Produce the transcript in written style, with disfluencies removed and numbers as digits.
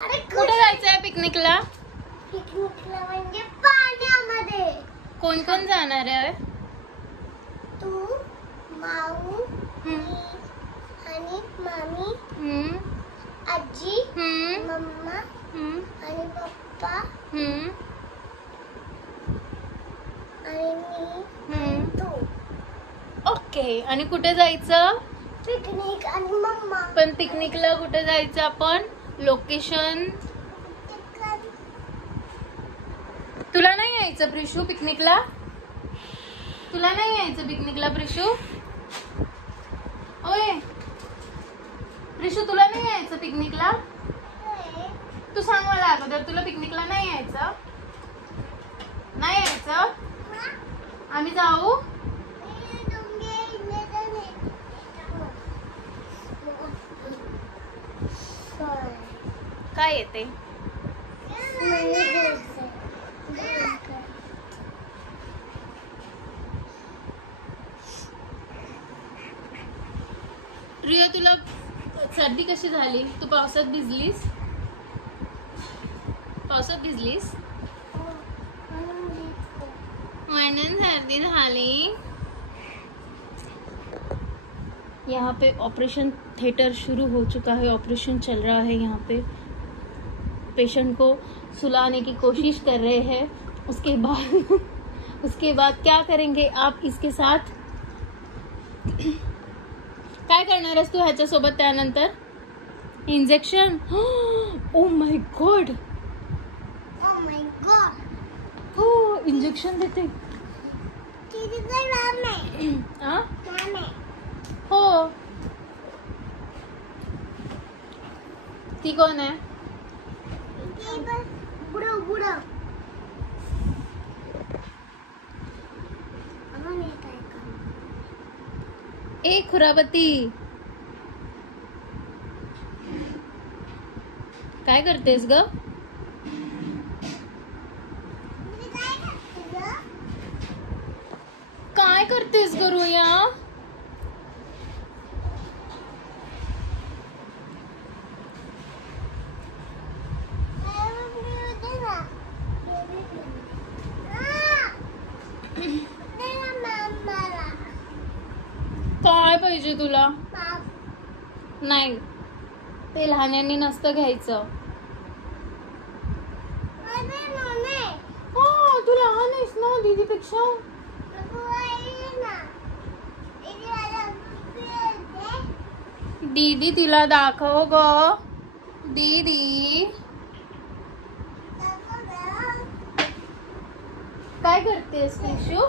कुठे जायचंय पिकनिकला? पिकनिकला म्हणजे पाण्यामध्ये. कोण कोण जाणार आहे? तू, माऊ, आणि मामी, आजी, मम्मा आणि पप्पा आणि मी, तू. ओके. आणि कुठे जायचं? पिकनिक आणि मम्मा. पण पिकनिकला कुठे जायचं आपण? लोकेशन तुला नाही यायचं प्रिशू पिकनिकला? तुला नाही यायचं पिकनिकला प्रिशू? ओय प्रिशू, तुला नाही यायचं पिकनिकला? तू सांग मला अगोदर, तुला पिकनिकला नाही यायचं? नाही यायचं? आम्ही जाऊ? काय येते? प्रिया, तुला सर्दी कशी झाली? तू पावसात भिजलीस? पावसात भिजलीस म्हणून सर्दी झाली. यहाँ पे ऑपरेशन थिएटर शुरू हो चुका है. ऑपरेशन चल रहा है. यहाँ पे पेशेंट को सुलाने की कोशिश कर रहे हैं. उसके बाद क्या करेंगे आप इसके साथ? काय करणार आहेस तू ह्याच्या सोबत? त्यानंतर इंजेक्शन. Oh my God. हो, इंजेक्शन देते. हो. ती कोण आहे? ए खुराबती, काय करतेस ग? काय करतेस ग रुया? काय पाहिजे तुला? नाही, ते लहान्यांनी नसतं घ्यायचं. हो, तू लहान आहेस ना दीदीपेक्षा. दीदी तिला दाखव ग. दीदी काय करतेस पिशू?